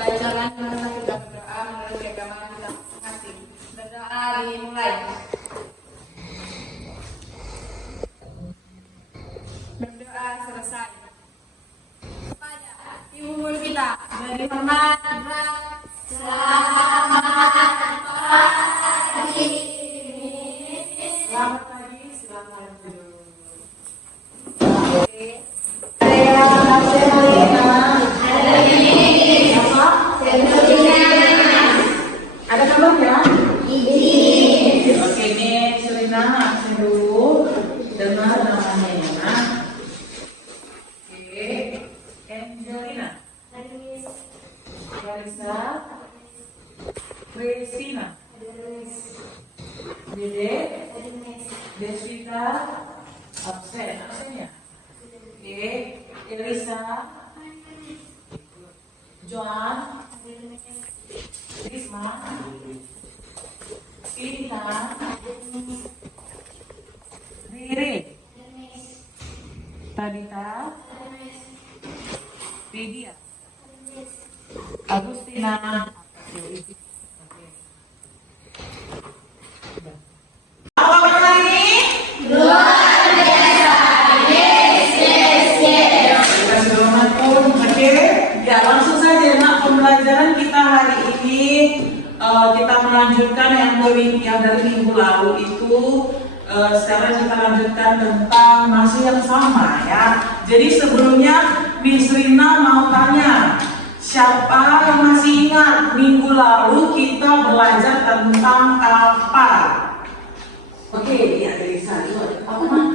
pembelajaran kita berdoa menurut agama kita masing-masing. Berdoa dimulai. Berdoa selesai. Kepada ibu guru kita beri hormat. Selamat pagi, silakan duduk. Oke. Ada kabarnya? Oke, ini Serina absen dulu. Dengar namanya ya. Oke. Angelina. Clarissa. Christina. Dede. Desvita. Absen ya. Oke. Elisa. Joan. Risma. Sinta. Riri. Tadita. Lydia. Agustina. Apa hari ini? Luar biasa. Yes. Selamat pun. Oke. Ya, langsung saja nak pembelajaran kita hari ini. Kita melanjutkan yang dari minggu lalu itu. Sekarang kita lanjutkan tentang masih yang sama ya. Jadi sebelumnya Miss Rina mau tanya, siapa yang masih ingat minggu lalu kita belajar tentang apa? Oke, ya dari saya. Apa mah?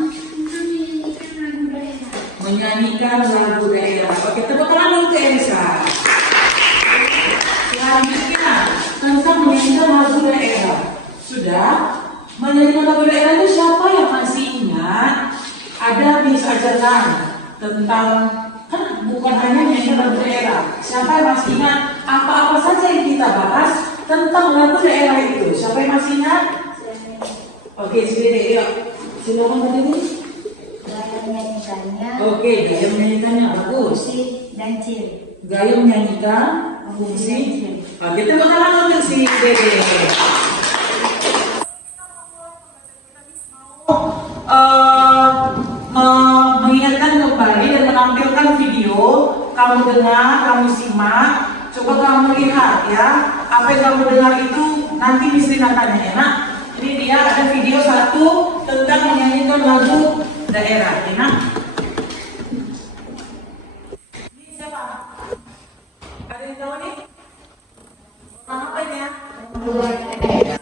Menyanyikan lagu daerah. Oke, tepuk tangan untuk Elisa. Selanjutnya tentang menyanyikan lagu daerah. Sudah? Menyanyikan lagu daerah itu siapa yang masih ingat? Ada Miss ajarkan tentang, kan bukan hanya menyanyikan lagu daerah. Siapa yang masih ingat apa-apa saja yang kita bahas tentang lagu daerah itu? Siapa yang masih ingat? Oke, sini yuk. Silakan tadi ini. Gaya menyanyikannya. Oke, gaya menyanyikannya bagus. Fungsi dan ciri. Gaya menyanyikan fungsi. Oke, tepuk tangan untuk si Dede. Mengingatkan kembali dan menampilkan video. Kamu dengar, kamu simak. Coba kamu lihat ya. Apa yang kamu dengar itu nanti Miss Rina tanya ya nak. Ini dia ada video satu tentang menyanyikan lagu daerah, ya nak. Ini siapa? Ada yang tahu nih? Apa ini ya? Road. Connected.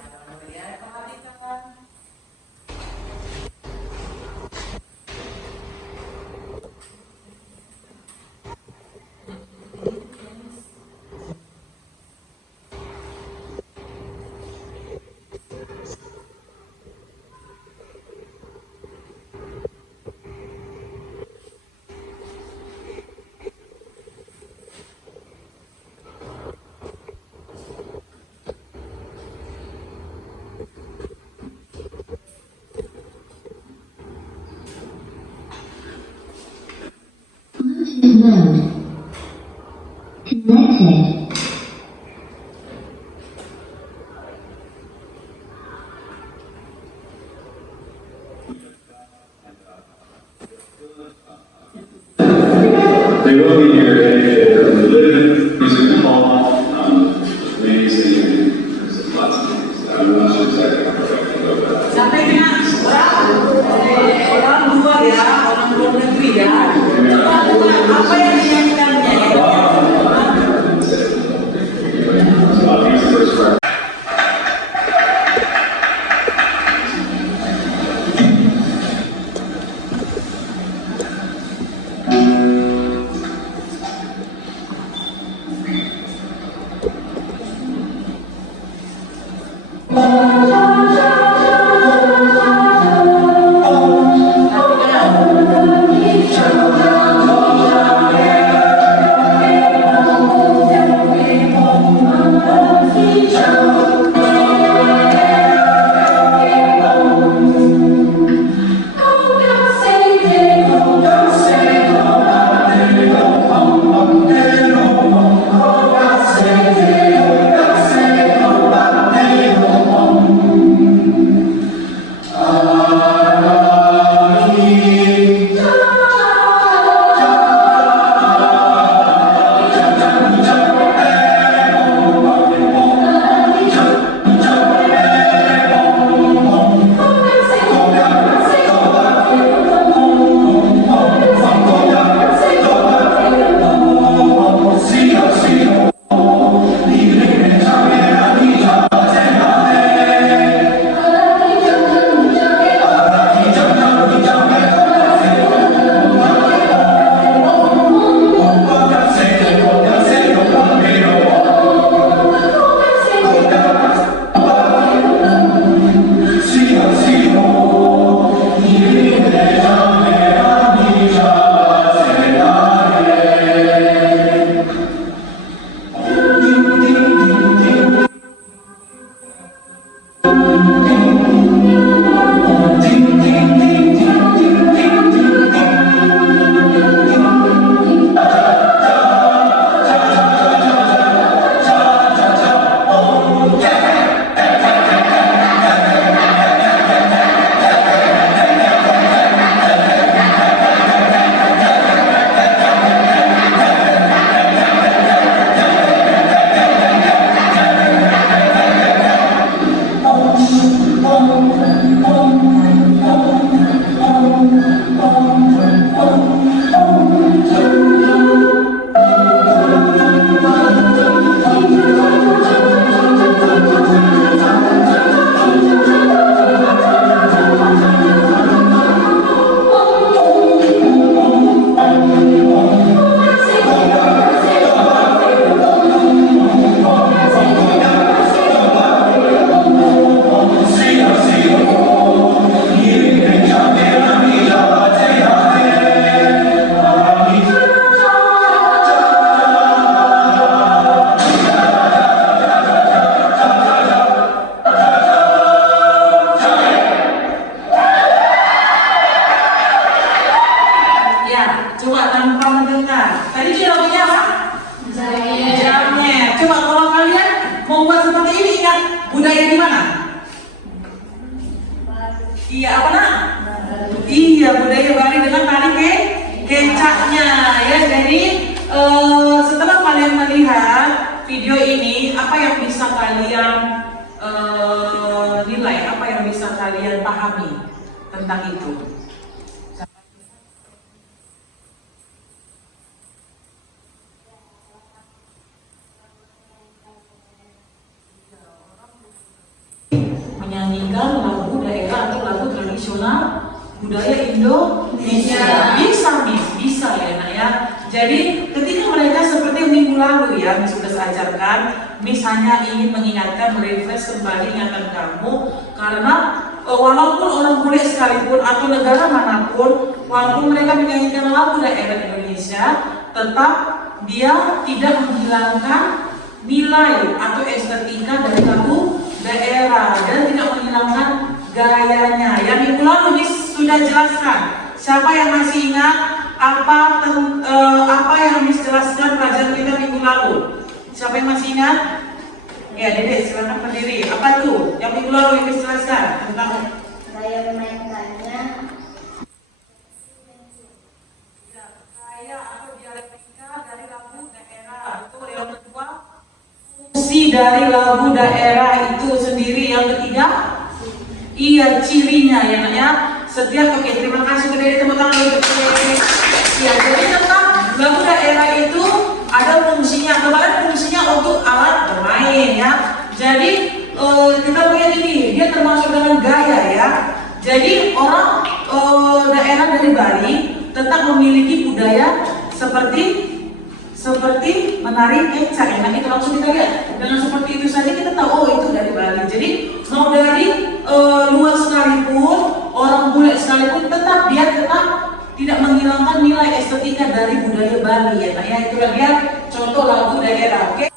They will be here and live music hall, amazing, there's lots of things. I'm not sure exactly how to go about it. Sampai dengan orang luar ya, orang luar negeri ya. Coba dengar apa yang Budaya di mana? Iya, apa nak? Iya, budaya Bali dengan tari kecaknya ya. Jadi setelah kalian melihat video ini, apa yang bisa kalian nilai, apa yang bisa kalian pahami tentang itu? Menyanyikan lagu daerah atau lagu tradisional budaya Indonesia. Bisa ya nak ya. Jadi ketika mereka seperti minggu lalu ya, Miss sudah ajarkan, Miss hanya ingin mengingatkan, merefresh kembali ingatan kamu, karena walaupun orang bule sekalipun atau negara manapun, walaupun mereka menyanyikan lagu daerah Indonesia, tetap dia tidak menghilangkan nilai atau estetika dari lagu daerah dan tidak menghilangkan gayanya. Yang minggu lalu Miss sudah jelaskan. Siapa yang masih ingat apa yang Miss jelaskan pelajaran kita minggu lalu? Siapa yang masih ingat? Ya, Dedek silakan berdiri. Apa tuh yang minggu lalu yang Miss jelaskan tentang Gaya memainkannya. gaya atau dialektika dari lagu daerah. Itu yang kedua, fungsi dari lagu daerah itu sendiri. Yang ketiga, iya, cirinya ya nak ya. Setiap, oke, terima kasih dari teman-teman. Ya, jadi tentang lagu daerah itu ada fungsinya. Kemarin fungsinya untuk alat bermain ya. Jadi kita lihat ini, dia termasuk dalam gaya ya. Jadi orang daerah dari Bali tetap memiliki budaya seperti menari kecak. Nah, itu langsung kita lihat. Dengan seperti itu saja kita tahu, oh itu dari Bali. Jadi mau dari luar sekalipun, orang bule sekalipun, dia tetap tidak menghilangkan nilai estetika dari budaya Bali ya. Nah, ya itulah dia contoh lagu daerah. Oke.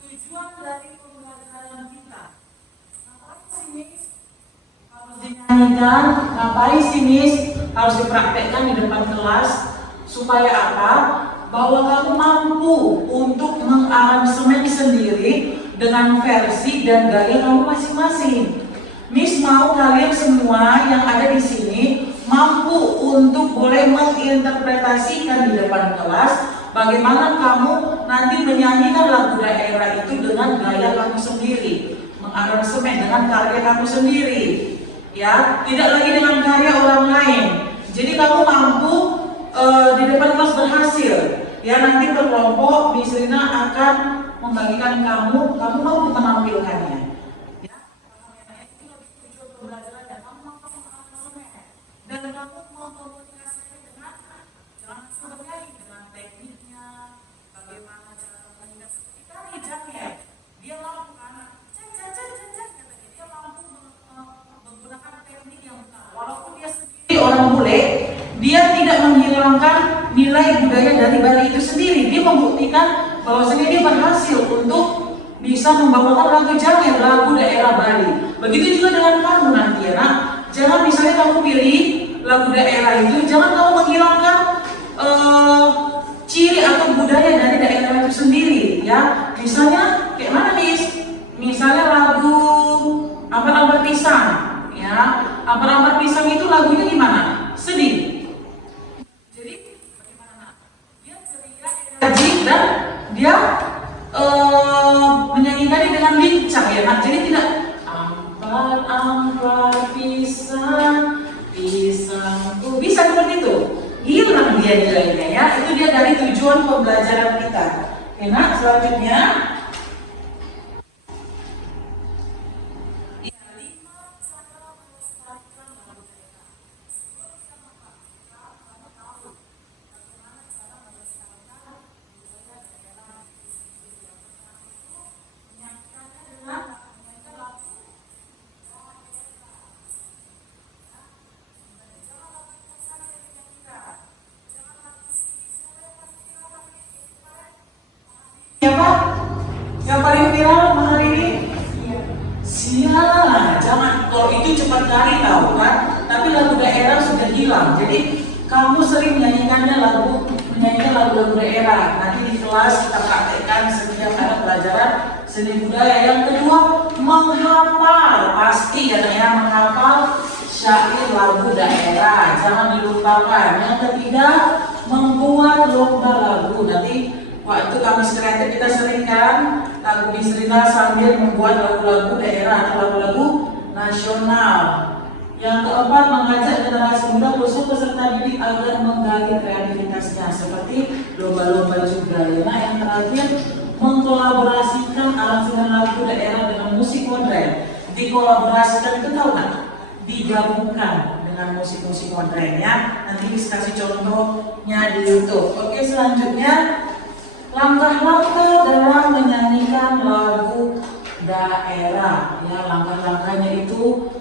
Tujuan dari pembelajaran kita, ngapain sih Miss harus dinyanyikan, ngapain sih Miss harus dipraktekkan di depan kelas, supaya apa? Bahwa kamu mampu untuk mengaransemen sendiri dengan versi dan gaya kamu masing-masing. Miss mau kalian semua yang ada di sini mampu untuk boleh menginterpretasikan di depan kelas bagaimana kamu nanti menyanyikan lagu daerah itu dengan gaya kamu sendiri, mengaransemen dengan karya kamu sendiri, ya, tidak lagi dengan karya orang lain. Jadi kamu mampu di depan kelas berhasil, ya, nanti berkelompok Miss Rina akan membagikan kamu mampu menampilkannya. Dan kamu mengkomunikasikan dengan jangan sebagai dengan tekniknya, bagaimana cara mengingat seperti tadi Jangnya, dia mampu kan, dia mampu menggunakan teknik yang benar. Walaupun dia sendiri orang bule, dia tidak menghilangkan nilai budaya dari Bali itu sendiri. Dia membuktikan bahwasanya dia berhasil untuk bisa membawakan lagu Jangnya, lagu daerah Bali. Begitu juga dengan kamu nanti ya nak. Jangan misalnya kamu pilih lagu daerah itu, jangan kamu menghilangkan ciri atau budaya dari daerah itu sendiri, ya. Misalnya kayak mana Miss? Misalnya lagu Ampar-Ampar Pisang, ya. Ampar-Ampar Pisang itu lagunya gimana? Sedih. Jadi bagaimana? Dia ceria, energik dan dia menyanyikannya dengan lincah ya. Nah, jadi tidak ampar pisang, pisangku, bisa seperti itu. Hilang dia nilainya ya. Itu dia dari tujuan pembelajaran kita. Oke, selanjutnya Yang paling viral hari ini? Sia. Jangan, kalau itu cepat kali tahu kan. Tapi lagu daerah sudah hilang. Jadi kamu sering menyanyikan lagu-lagu daerah. Nanti di kelas kita praktekkan setiap ada pelajaran seni budaya. Yang kedua, menghafal. Pasti ya, menghafal syair lagu daerah. Jangan dilupakan. Yang ketiga, membuat lomba lagu. Nanti waktu Kamis Kreatif kita seringkan lagu di Serina sambil membuat lagu-lagu daerah atau lagu-lagu nasional. Yang keempat, mengajak generasi muda khusus peserta didik agar menggali kreativitasnya seperti lomba-lomba juga. Nah, yang terakhir, mengkolaborasikan aransemen lagu daerah dengan musik modern. Dikolaborasikan itu tahu nggak? Digabungkan dengan musik-musik modern ya. Nanti bisa kasih contohnya di YouTube. Oke, selanjutnya langkah-langkah dalam menyanyikan lagu daerah. Ya, langkah-langkahnya itu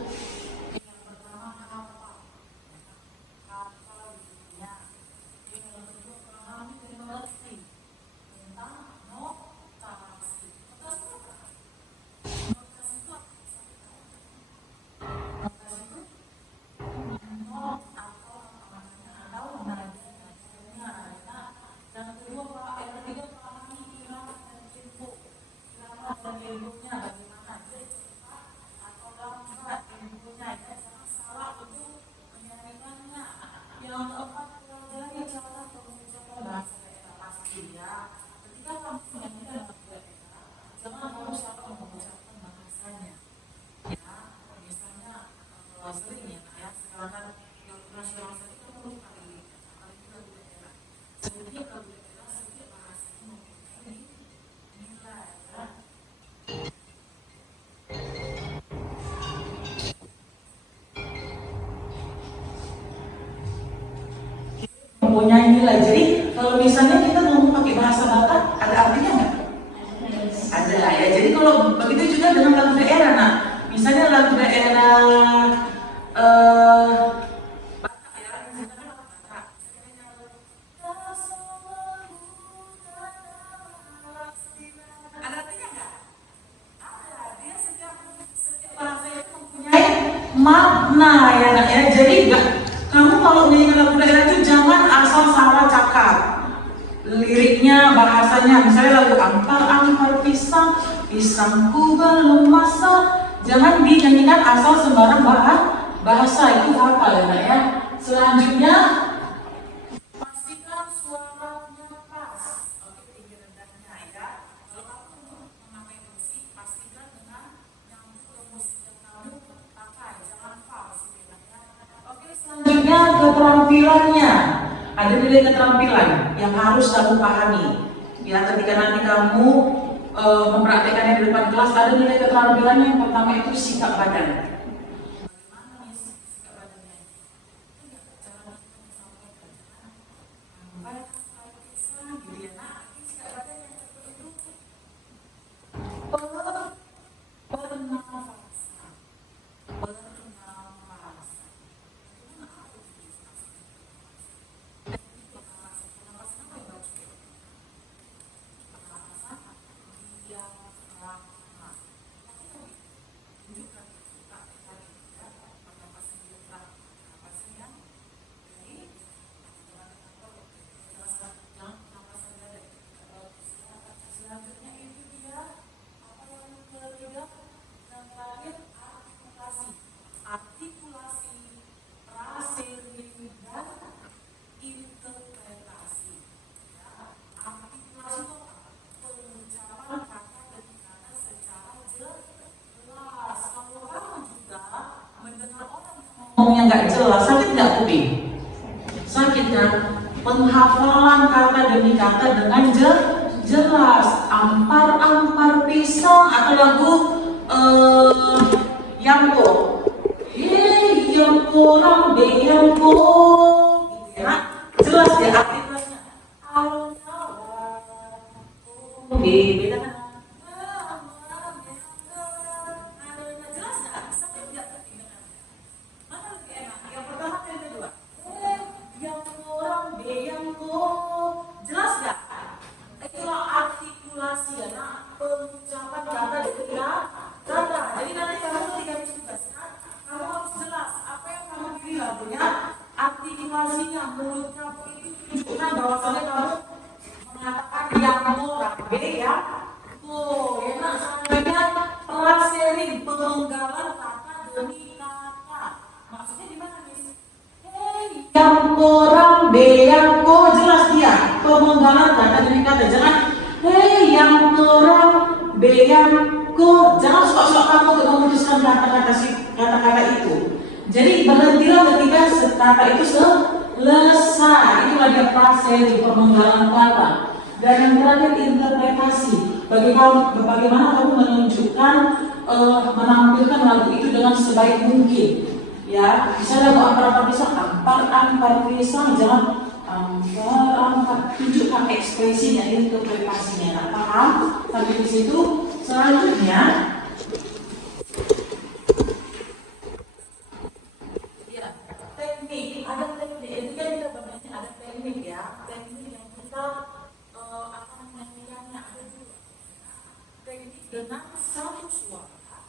mempunyai nilai. Jadi kalau misalnya kita ngomong pakai bahasa Batak, ada artinya nggak? Ada ya. Jadi kalau begitu juga dengan lagu daerah. Nah, misalnya lagu daerah Batak ya, misalnya Batak. Ada artinya nggak? Ada. Dia setiap bahasa itu mempunyai makna ya, nak ya. Jadi kamu kalau menyanyikan lagu daerah itu jangan asal salah cakap. Liriknya, bahasanya, misalnya lagu ampar-ampar pisang, pisangku belum masak. Jangan dinyanyikan asal sembarang bahasa, itu hafal ya, nak ya. Selanjutnya, pastikan suaranya pas. Oke, tinggi rendahnya ya. Kalau kamu memakai musik, pastikan dengan nyambung ke musik yang kamu pakai, jangan fals. Oke, selanjutnya keterampilannya. Ada nilai keterampilan yang harus kamu pahami. Ya, ketika nanti kamu mempraktekannya di depan kelas, ada nilai keterampilannya. Yang pertama itu sikap badan. Ngomongnya nggak jelas, sakit nggak kuping? Sakit kan? Penghafalan kata demi kata dengan jelas. Ampar-ampar pisang atau lagu Yamko. Hei Yamko rambe Yamko. Ya, jelas ya artinya. Beda kan? Jelas nggak? Itulah artikulasi ya, nah, satunya artikulasinya, mulut kamu itu tunjukkan bahwasannya kamu mengatakan yang orang B ya. Tuh, enak selanjutnya prasering, penggalan kata demi kata. Maksudnya di mana nih? Yang orang B yang ko, jelas dia penggalan kata demi kata. Jangan yang orang B yang ko, jangan sok-sok kamu untuk memutuskan kata-kata itu. Jadi berhentilah ketika kata itu selesai. Itulah dia praseri, pemenggalan kata. Dan yang terakhir interpretasi. Bagaimana kamu menunjukkan, menampilkan lagu itu dengan sebaik mungkin. Ya, misalnya mau ampar pisang, jangan ampar, tunjukkan ekspresinya, interpretasinya. Nah, paham? Sampai di situ. Selanjutnya, ya, teknik. Ada teknik. Itu kan kita bahasnya ada teknik ya. Teknik yang kita akan menyanyikannya ada dua. Teknik dengan satu suara,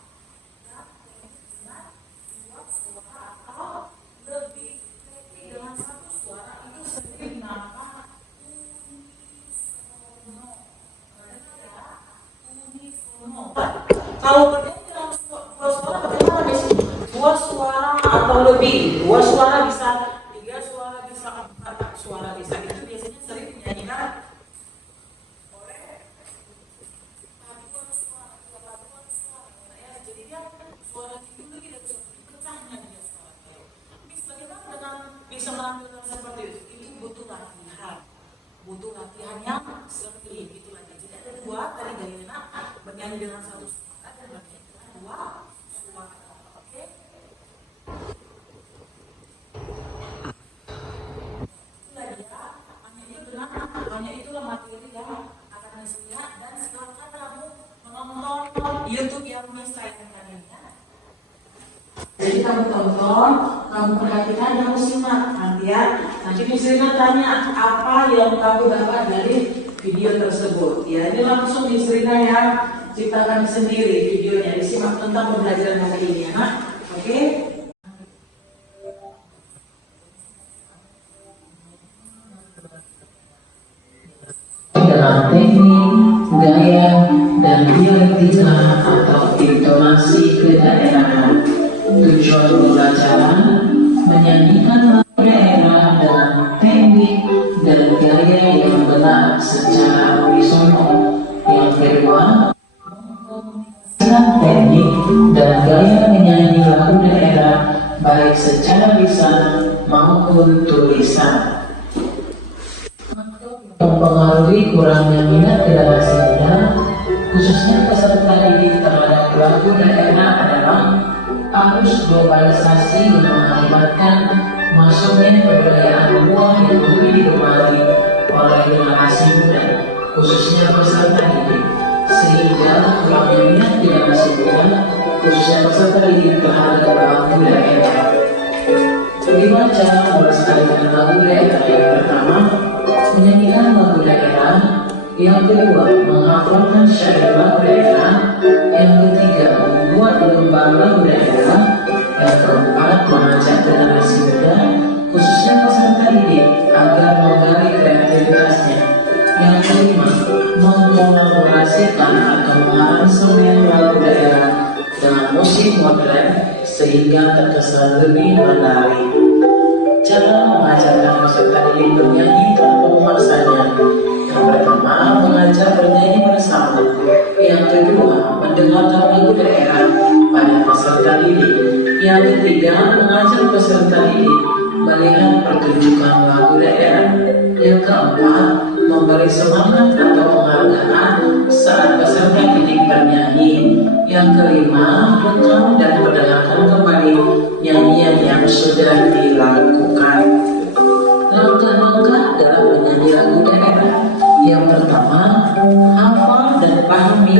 ya, teknik dengan dua suara atau lebih. Teknik dengan satu suara itu sering dinamakan unisono. Kalau bernyanyi dalam dua suara bagaimana guys? Dua suara atau lebih. Dua suara bisa, tiga suara bisa, empat suara bisa. Itu biasanya sering dinyanyikan oleh paduan suara, paduan suara. Ya, jadi dia suara tinggi lagi dan pecahnya dia suara. Bagaimana dengan bisa menampilkan seperti itu? Itu butuh latihan. Butuh latihan yang sering. Itu lagi. Jadi ada dua tadi Galina bernyanyi dengan satu suara dan bernyanyi dengan dua suara. Oke? Itulah dia. Hanya itulah materi yang akan disimak dan silakan kamu menonton YouTube yang saya tadinya. Jadi kamu tonton, kamu perhatikan, kamu simak nanti ya. Nanti misalnya tanya apa yang kamu dapat dari video tersebut. Ya, ini langsung di Serina yang ciptakan sendiri videonya. Disimak tentang pembelajaran hari ini ya. Oke? Dalam teknik, gaya, dan dialektika atau intonasi kedaerahan. Tujuan pembelajaran menyanyikan lagu daerah dalam teknik dan gaya yang benar secara horizontal. Yang kedua, teknik dan gaya menyanyi lagu daerah baik secara lisan maupun tulisan. Mempengaruhi kurangnya minat generasi muda, khususnya peserta didik terhadap lagu daerah adalah arus globalisasi yang mengakibatkan masuknya kebudayaan luar yang lebih digemari oleh generasi muda, khususnya peserta didik, sehingga kurangnya minat generasi muda, khususnya peserta didik terhadap lagu daerah. 5 cara melestarikan lagu daerah. Yang pertama, menyanyikan lagu daerah. Yang kedua, menghafalkan syair lagu daerah. Yang ketiga, membuat lembar lagu daerah. Yang keempat, mengajak generasi muda, khususnya peserta didik, agar menggali kreativitasnya. Yang kelima, mengkolaborasikan atau mengaransemen lagu daerah dengan musik modern sehingga terkesan lebih menarik. Cara mengajarkan peserta didik bernyanyi tanpa memaksanya. Yang pertama, mengajak bernyanyi bersama. Yang kedua, mendengarkan lagu daerah pada peserta didik. Yang ketiga, mengajak peserta didik melihat pertunjukan lagu daerah. Yang keempat, memberi semangat atau penghargaan saat peserta didik bernyanyi. Yang kelima, rekam dan mendengarkan kembali nyanyian yang sudah dilakukan. Langkah-langkah dalam menyanyi lagu daerah. Yang pertama, hafal dan pahami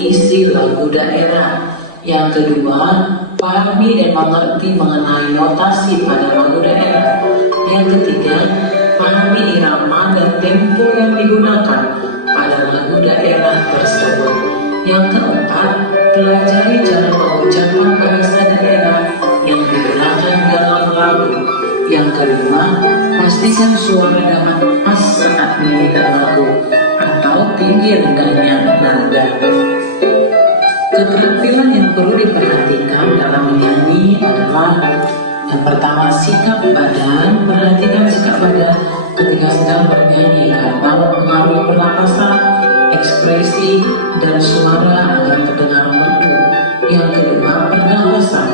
isi lagu daerah. Yang kedua, pahami dan mengerti mengenai notasi pada lagu daerah. Yang ketiga, pahami irama dan tempo yang digunakan pada lagu daerah tersebut. Yang keempat, pelajari cara pengucapan bahasa daerah yang digunakan dalam lagu. Yang kelima, pastikan suara dapat pas saat menyanyikan lagu atau tinggi rendahnya nada. Keterampilan yang perlu diperhatikan dalam menyanyi adalah yang pertama, sikap badan. Perhatikan sikap badan ketika sedang bernyanyi karena mempengaruhi pernapasan, ekspresi, dan suara agar terdengar merdu. Yang kedua, pernapasan.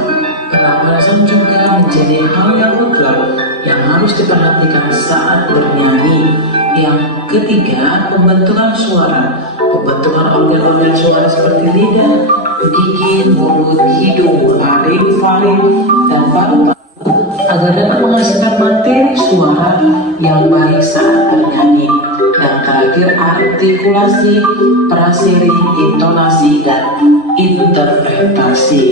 Pernapasan juga menjadi hal yang mutlak yang harus diperhatikan saat bernyanyi. Yang ketiga, pembentukan suara. Pembentukan organ-organ suara seperti lidah, gigi, mulut, hidung, taring, faring, dan paru-paru agar dapat menghasilkan materi suara yang baik saat bernyanyi. Yang terakhir, artikulasi, praseri, intonasi, dan interpretasi.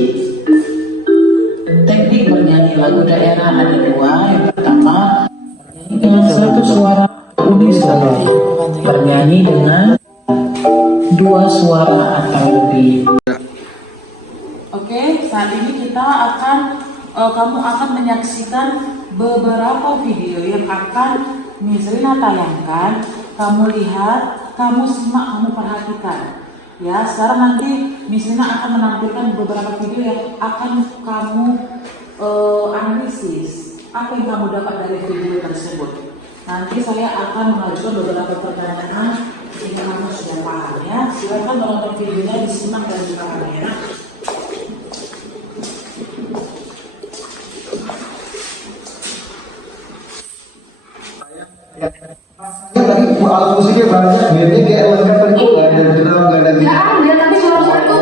Teknik bernyanyi lagu daerah ada dua. Yang pertama, bernyanyi dengan satu suara unisono, bernyanyi dengan dua suara atau lebih. Oke, saat ini kita akan kamu akan menyaksikan beberapa video yang akan Miss Rina tayangkan. Kamu lihat, kamu simak, kamu perhatikan. Ya, sekarang nanti Miss Rina akan menampilkan beberapa video yang akan kamu analisis apa yang kamu dapat dari video tersebut. Nanti saya akan mengajukan beberapa pertanyaan sehingga kamu sudah paham ya. Silakan menonton videonya, disimak dan dipahami ya. Alat musiknya banyak, biasanya kayak lengkap kan itu nggak ada drum, nggak ada nggak ada, tapi suara itu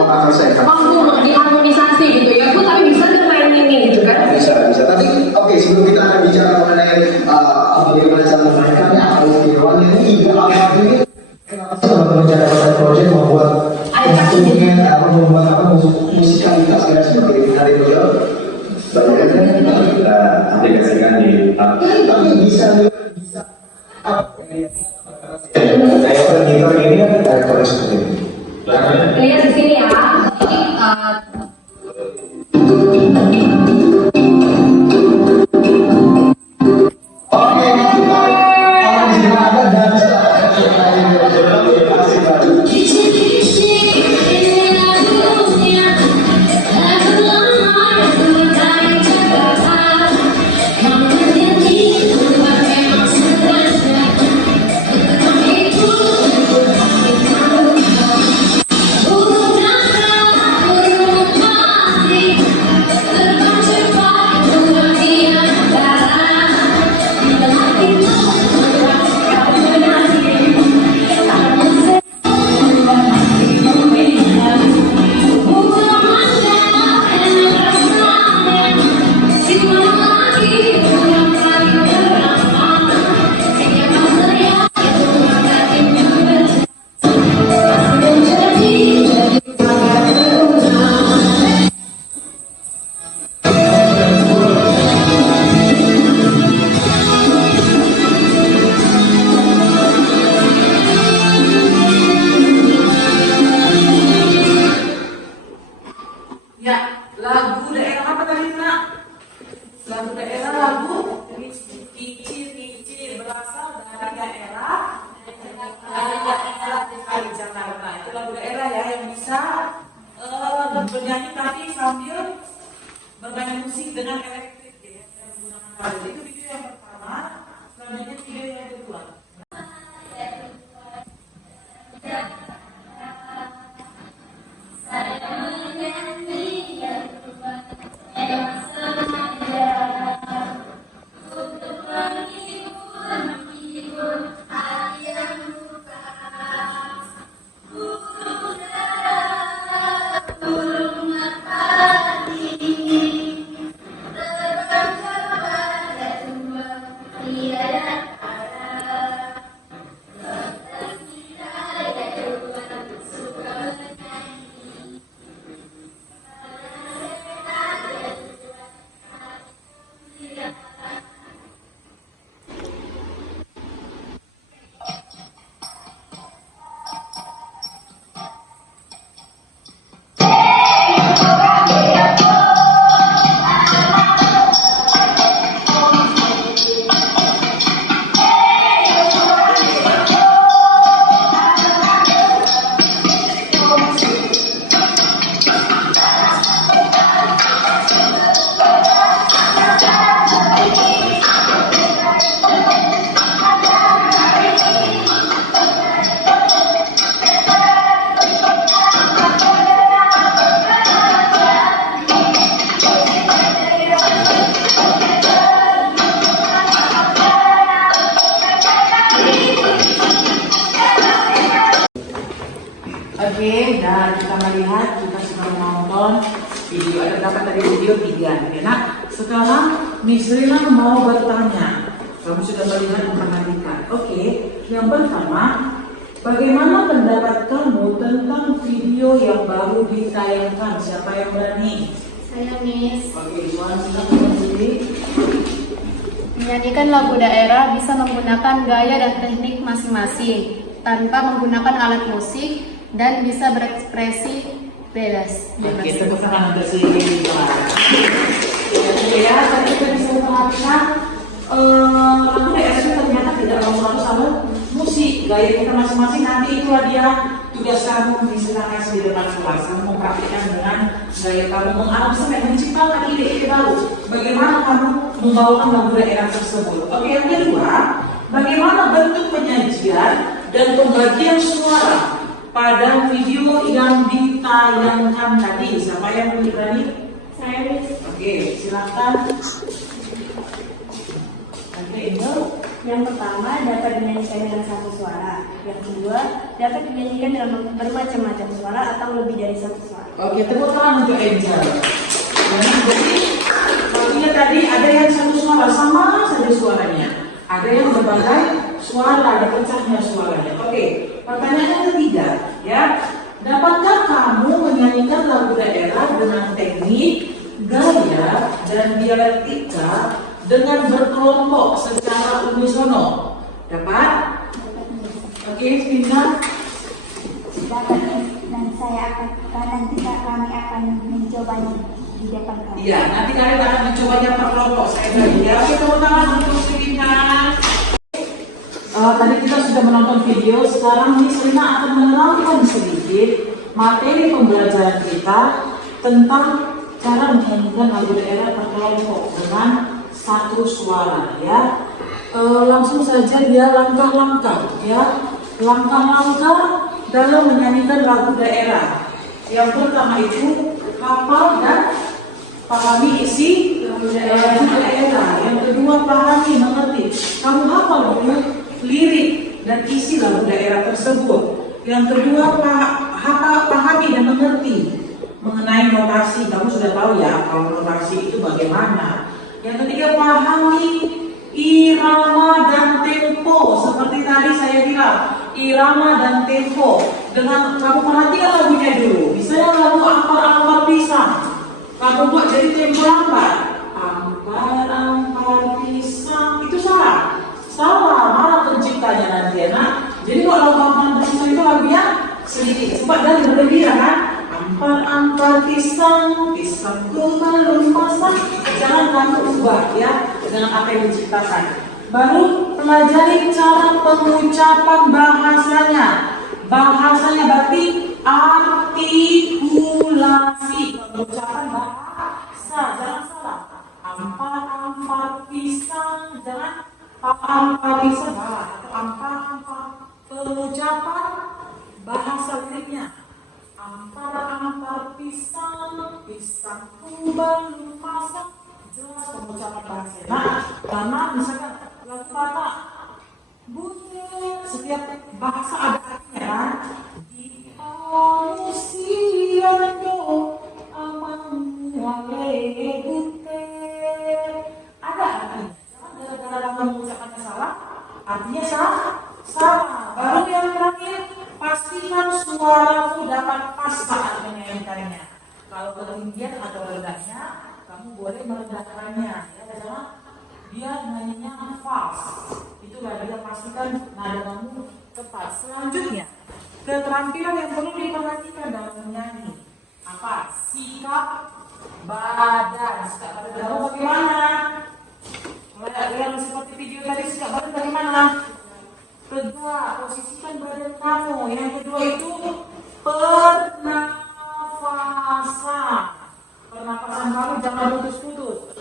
mampu diharmonisasi gitu ya bu, tapi bisa main ini gitu kan? bisa. Tapi oke, sebelum kita akan bicara mengenai bagaimana cara memainkannya, kalau Firwan ini juga alhamdulillah kenapa sih teman-teman Jakarta Project membuat instrumen atau membuat musikalitas kayak seperti dari beliau banyak kan kita aplikasikan di tapi bisa kayak gitar ini kan kayak seperti ini. Lihat di sini ya. Oke, kalau di sini ada dansa. Oke, dan kita melihat kita sudah menonton video. Ada berapa tadi video? 3. Ya, nak? Sekarang Miss Rina mau bertanya. Kamu sudah melihat memperhatikan. Oke, yang pertama, bagaimana pendapat kamu tentang video yang baru ditayangkan? Siapa yang berani? Saya Miss. Oke, Tuan silakan sendiri. Menyanyikan lagu daerah bisa menggunakan gaya dan teknik masing-masing tanpa menggunakan alat musik dan bisa berekspresi bebas. Oke, tepuk tangan untuk si Tuan. Ya, tadi kita bisa perhatikan lagu daerah itu ternyata tidak lalu sama musik, gaya kita masing-masing. Nanti itulah dia tugas kamu misalkan di depan kelas, kamu mempraktikkan dengan gaya kamu menganalisa dan menciptakan ide-ide baru. Bagaimana kamu membawakan lagu daerah tersebut? Oke, yang kedua, bagaimana bentuk penyajian dan pembagian suara pada video yang ditayangkan tadi? Siapa yang berani? Saya Miss. Oke, silakan. Oke, Ibu. Yang pertama dapat dinyanyikan dengan satu suara. Yang kedua dapat dinyanyikan dengan bermacam-macam suara atau lebih dari satu suara. Oke, tepuk tangan untuk Angel. Nah, jadi lagunya tadi ada yang satu suara, sama saja suaranya. Ada yang berbagai suara, ada pecahnya suaranya. Oke, pertanyaan yang ketiga, ya. Dapatkah kamu menyanyikan lagu daerah dengan teknik, gaya, dan dialektika dengan berkelompok secara unisono? Dapat? Oke, Tina. Dapat dan saya akan kami akan mencobanya di depan kamu. Iya, nanti kalian akan mencobanya per kelompok. Saya bagi ya. Oke, tepuk tangan untuk Tina. Tadi kita sudah menonton video. Sekarang Miss Rina akan menerangkan sedikit materi pembelajaran kita tentang cara menyanyikan lagu daerah per kelompok dengan satu suara, ya. Langsung saja dia langkah-langkah, ya. Langkah-langkah dalam menyanyikan lagu daerah. Yang pertama itu hafal dan pahami isi lagu daerah. Yang kedua pahami, mengerti. Kamu hafal dulu lirik dan isi lagu daerah tersebut. Yang kedua pahami dan mengerti mengenai notasi. Kamu sudah tahu ya kalau notasi itu bagaimana. Yang ketiga pahami irama dan tempo. Seperti tadi saya bilang, irama dan tempo. Dengan kamu perhatikan lagunya dulu. Misalnya lagu ampar-ampar pisang, kamu buat jadi tempo lambat. Ampar-ampar pisang, itu salah. Salah, malah penciptanya nanti ya, nak. Jadi kalau lagu ampar-ampar pisang itu lagunya sedikit cepat dan berlebihan, kan? Ampar-ampar pisang, pisangku belum masak. Jangan kamu ubah ya dengan apa yang diciptakan. Baru pelajari cara pengucapan bahasanya. Bahasanya berarti artikulasi. Pengucapan bahasa, jangan salah. Ampar-ampar pisang, jangan ampar pisang, atau ampar-ampar. Pengucapan bahasa liriknya. Ampar-ampar pisang, pisangku belum masak. Jelas pengucapan bahasa. Nah, karena misalkan lagu Batak bunyi setiap bahasa ada artinya, kan? Di manusia do aman wale bute ada artinya. Jangan gara-gara kamu mengucapkannya salah, artinya salah. Baru yang terakhir, pastikan suaramu dapat pas saat menyanyikannya. Kalau ketinggian atau rendahnya, kamu boleh merendahkannya. Ya, jangan dia nyanyinya false. Itulah dia, pastikan nada kamu tepat. Selanjutnya, keterampilan yang perlu diperhatikan dalam menyanyi. Apa? Sikap badan. Sikap badan kamu bagaimana? Yang seperti video tadi, sikap badan bagaimana? Tegak, posisikan badan kamu. Yang kedua itu pernafasan. Pernafasan kamu jangan putus-putus.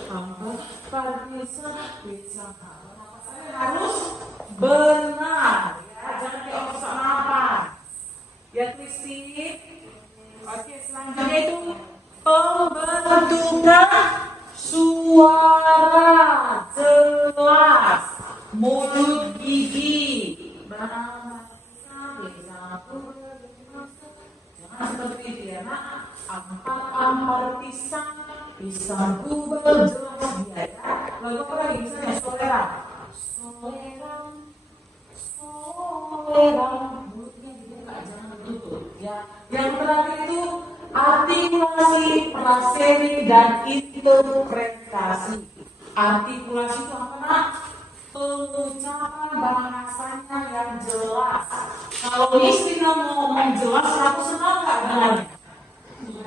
Pernafasannya harus benar, ya. Jangan diosak napas. Ya, Kristi. Oke, selanjutnya itu pembentukan suara jelas. Mulut gigi Ampar pisang, pisangku berjelas dia ya. Lalu apa lagi misalnya solera, solera, solera, mulutnya dibuka jangan ditutup ya. Yang terakhir itu artikulasi, praseri dan interpretasi. Artikulasi itu apa nak? Pengucapan bahasanya yang jelas. Kalau istilah ngomong jelas, aku senang nggak dengannya?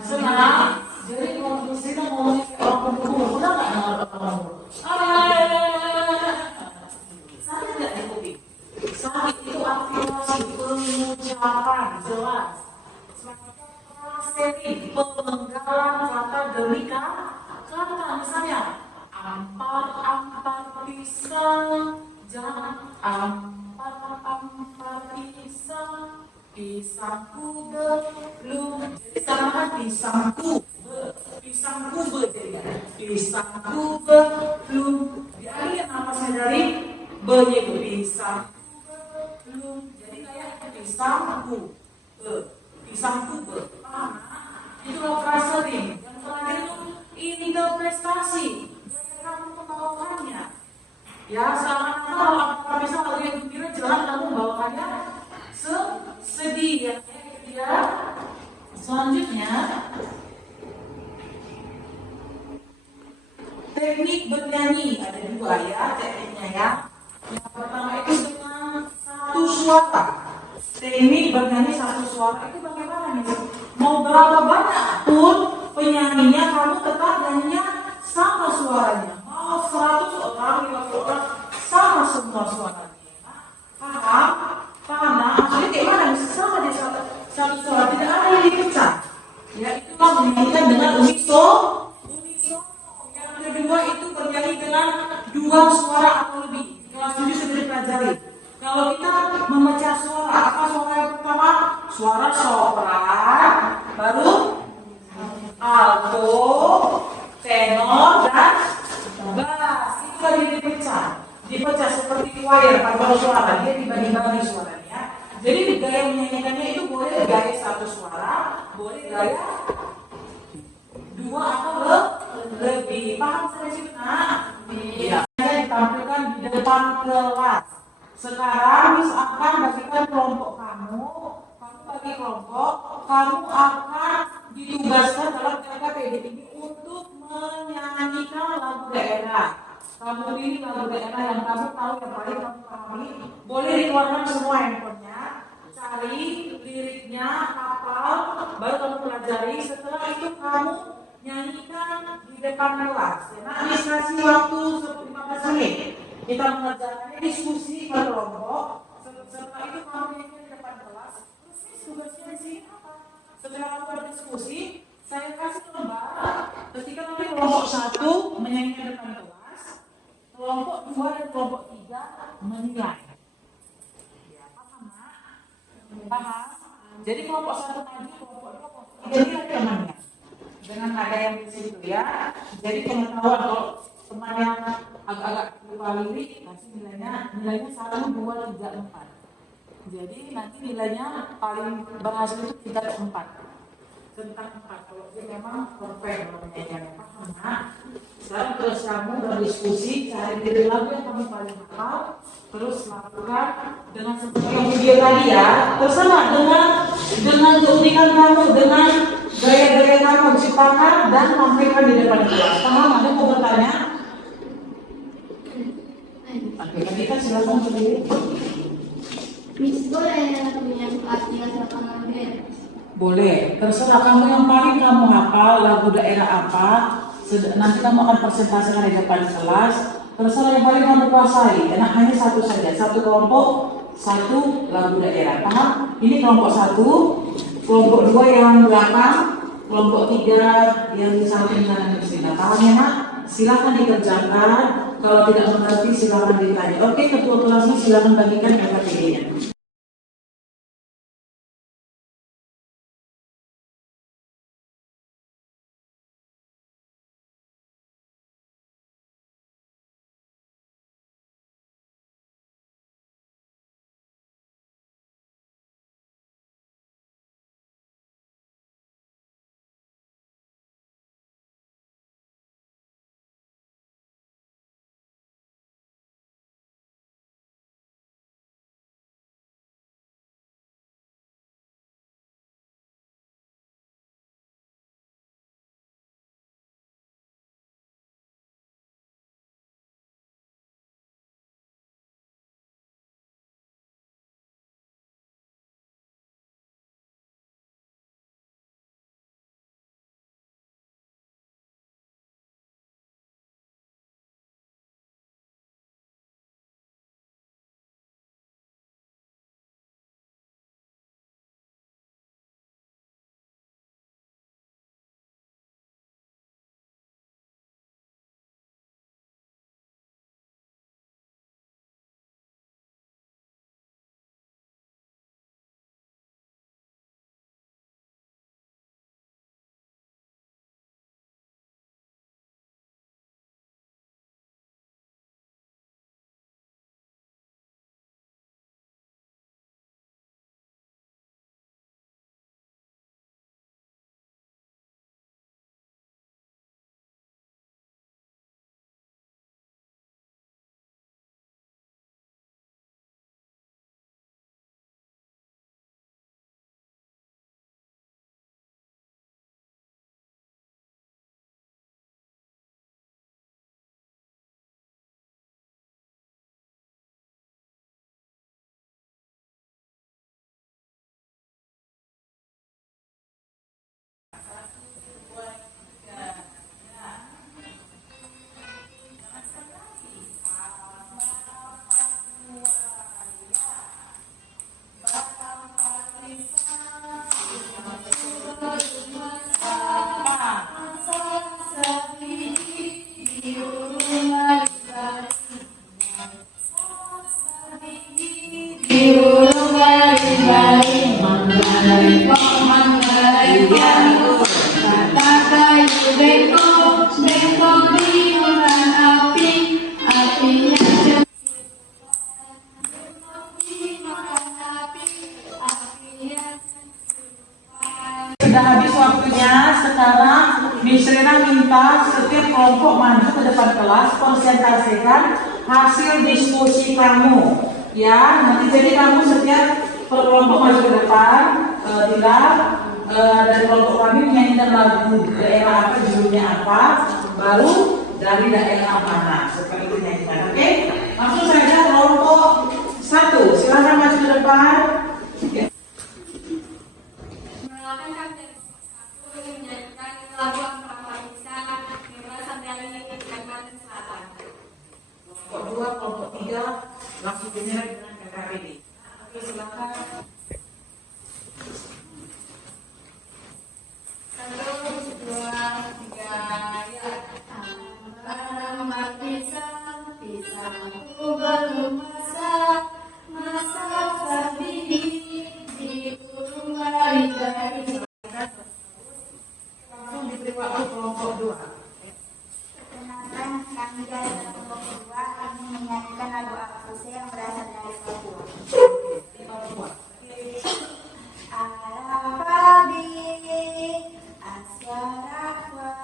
Senang. Jadi kalau istilah ngomongnya kayak orang pembunuh, pernah nggak dengar orang pembunuh? Sakit nggak di kuping? Sakit itu artikulasi, pengucapan jelas. Praseri, penggalan kata demi kata, misalnya ampar pisang, jangan ampar pisang, pisangku belum. Jadi sama pisangku jadi pisangku belum. Dialih napasnya dari be pisangku belum. Jadi kayak pisangku be. Itulah praseri. Yang terakhir itu interpretasi. Kamu membawakannya ya seakan-akan kalau bisa kalau dia gembira jelas kamu membawakannya sedih ya. Selanjutnya teknik bernyanyi ada dua ya tekniknya ya. Yang pertama itu dengan satu suara. Teknik bernyanyi satu suara itu bagaimana nih? Mau berapa banyak pun penyanyinya kamu tetap nyanyinya sama suaranya. Mau 100 orang, 50 orang, sama semua suaranya. Paham? Nah, maksudnya kayak mana? Sama di satu suara, tidak ada yang dipecah. Ya, itulah menyanyikan dengan unisono. Yang kedua itu bernyanyi dengan dua suara atau lebih. Kelas 7 sudah dipelajari. Kalau kita memecah suara, apa suara yang pertama? Suara sopran, baru alto, tenor, dan bass. Itu tadi dipecah seperti choir paduan suara, dia dibagi-bagi suaranya. Jadi gaya menyanyikannya itu boleh gaya satu suara, boleh gaya dua atau lebih. Paham sampai situ? Nah, iya. Saya ditampilkan di depan kelas. Sekarang Miss akan bagikan kelompok kamu bagi kelompok, kamu akan ditugaskan dalam KKPD ini untuk menyanyikan lagu daerah. Kamu pilih lagu daerah yang kamu tahu, yang paling kamu pahami. Boleh dikeluarkan semua handphonenya, cari liriknya, hafal, baru kamu pelajari. Setelah itu kamu nyanyikan di depan kelas. Nah, Miss kasih waktu 15 menit. Kita mengerjakannya diskusi per kelompok. Setelah itu kamu nyanyikan di depan kelas. Tugasnya di sini apa? Setelah kamu berdiskusi, saya kasih lembar. Ketika nanti kelompok 1 menyanyikan di depan kelas, kelompok 2 dan kelompok 3 menilai. Ya, paham? Paham? Jadi kelompok 1 tadi, kelompok 2, kelompok 3 nilai temannya. Dengan ada yang di situ ya. Jadi pengetahuan kalau teman yang agak-agak lupa lirik, kasih nilainya 1, 2, 3, 4. Jadi nanti nilainya paling berhasil itu 3 atau 4. Tentang 4. Kalau dia memang perfect kalau menyanyikannya. Paham? Nah, sekarang terus kamu berdiskusi, cari lirik lagu yang kamu paling hafal, terus lakukan dengan seperti yang video tadi ya. Terserah dengan keunikan kamu, dengan gaya-gaya kamu ciptakan dan tampilkan di depan kelas. Paham? Ada mau bertanya? Oke, kita silakan berdiri. Miss, boleh yang artinya silakan model? Boleh, terserah kamu yang paling kamu hafal lagu daerah apa. Nanti kamu akan presentasikan di depan kelas. Terserah yang paling kamu kuasai. Enak hanya satu saja, satu kelompok, satu lagu daerah. Paham? Ini kelompok 1, kelompok 2 yang belakang, kelompok 3 yang di samping kanan kiri. Paham ya, Nak? Silakan dikerjakan. Kalau tidak mengerti silakan ditanya. Oke, ketua kelasnya silakan bagikan KKPD-nya. di ulu bari-bari manggarai kok manggarai kok kata kayu bengkok bengkok diuran api apinya Sudah habis waktunya, sekarang Miss Rena minta setiap kelompok maju ke depan kelas, konsentrasikan hasil diskusi kamu. Ya, nanti jadi kamu setiap per kelompok maju ke depan, dari kelompok kami menyanyikan lagu daerah apa, judulnya apa, baru dari daerah mana, seperti itu nyanyikan. Oke, langsung saja kelompok 1, silakan maju ke depan. lagu Antara Bisa, Bebas Sampai Kalimantan Selatan. Kelompok 2, kelompok 3, langsung dimulai dengan KKPD. Oke, silakan. 1, 2, 3, ya. Alamat pisang, pisangku belum masak, masak sendiri di ulu bari-bari. Langsung diberi waktu kelompok 2. Perkenalkan, kami dari kelompok kedua ingin menyanyikan lagu Akuse yang berasal dari Papua. Arapabi, Asyarakwat,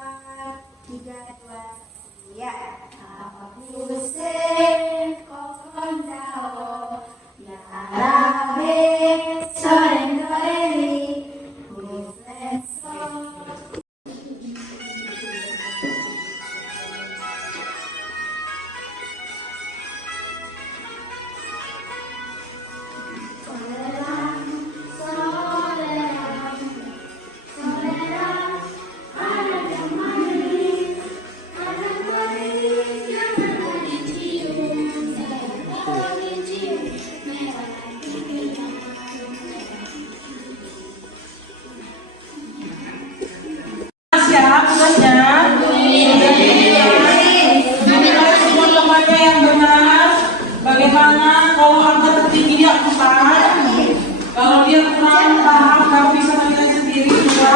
3, 2, 1, ya. Akuse, Kokondao, Ya Arabe, Sorendoreli, Busenso. Siap, tugasnya. Dinilai semua lembaga yang benar. Bagaimana kalau angka tertinggi dia 4? Kalau dia kurang paham, kamu bisa menilai sendiri juga.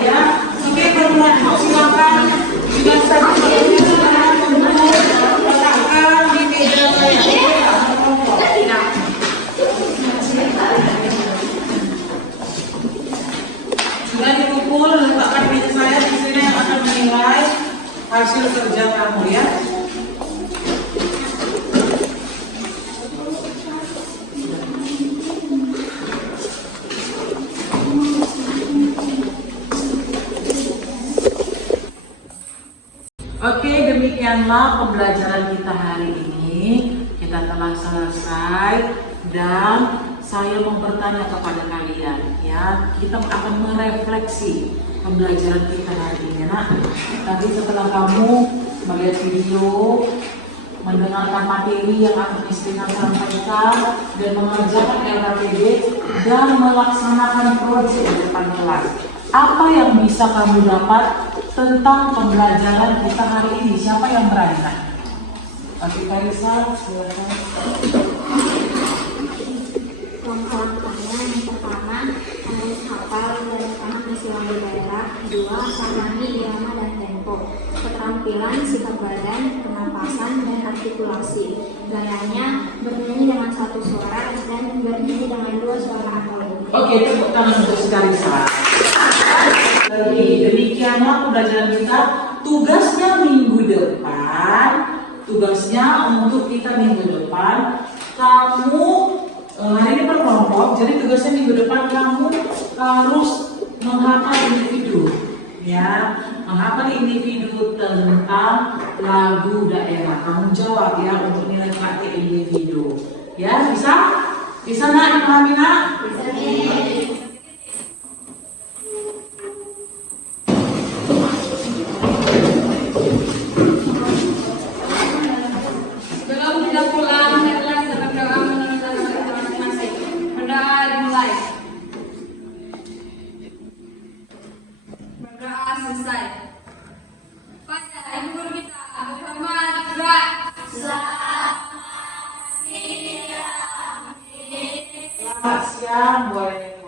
Ya. Oke, perempuan, silakan. Jika saja silakan untuk letakkan di meja saya. Sudah dipukul, letakkan meja saya di sini yang akan menilai hasil kerja kamu ya. Oke, demikianlah pembelajaran kita hari ini. Kita telah selesai dan saya mau bertanya kepada kalian ya. Kita akan merefleksi pembelajaran kita hari ini. Nah, tadi setelah kamu melihat video, mendengarkan materi yang akan Istina sampaikan dan mengerjakan LKPD dan melaksanakan proyek di depan kelas. Apa yang bisa kamu dapat tentang pembelajaran kita hari ini? Siapa yang berani? Oke, Kaisa, silakan. Langkah-langkahnya yang pertama harus hafal garis tangan istilah daerah, 2 pahami irama dan tempo, keterampilan sikap badan, pernapasan dan artikulasi, gayanya bernyanyi dengan 1 suara dan bernyanyi dengan 2 suara atau lebih. Oke, tepuk tangan untuk Karisa. Demikianlah pembelajaran kita. Tugasnya minggu depan, untuk kita minggu depan, kamu hari ini per kelompok, jadi tugasnya minggu depan kamu harus menghafal individu, ya, menghafal individu tentang lagu daerah. Kamu jawab ya untuk nilai praktik individu, ya, bisa? Bisa nak dipahami nak? Bisa. Pada Ibu Guru kita, berhormat, gerak. Selamat siang. siang, boleh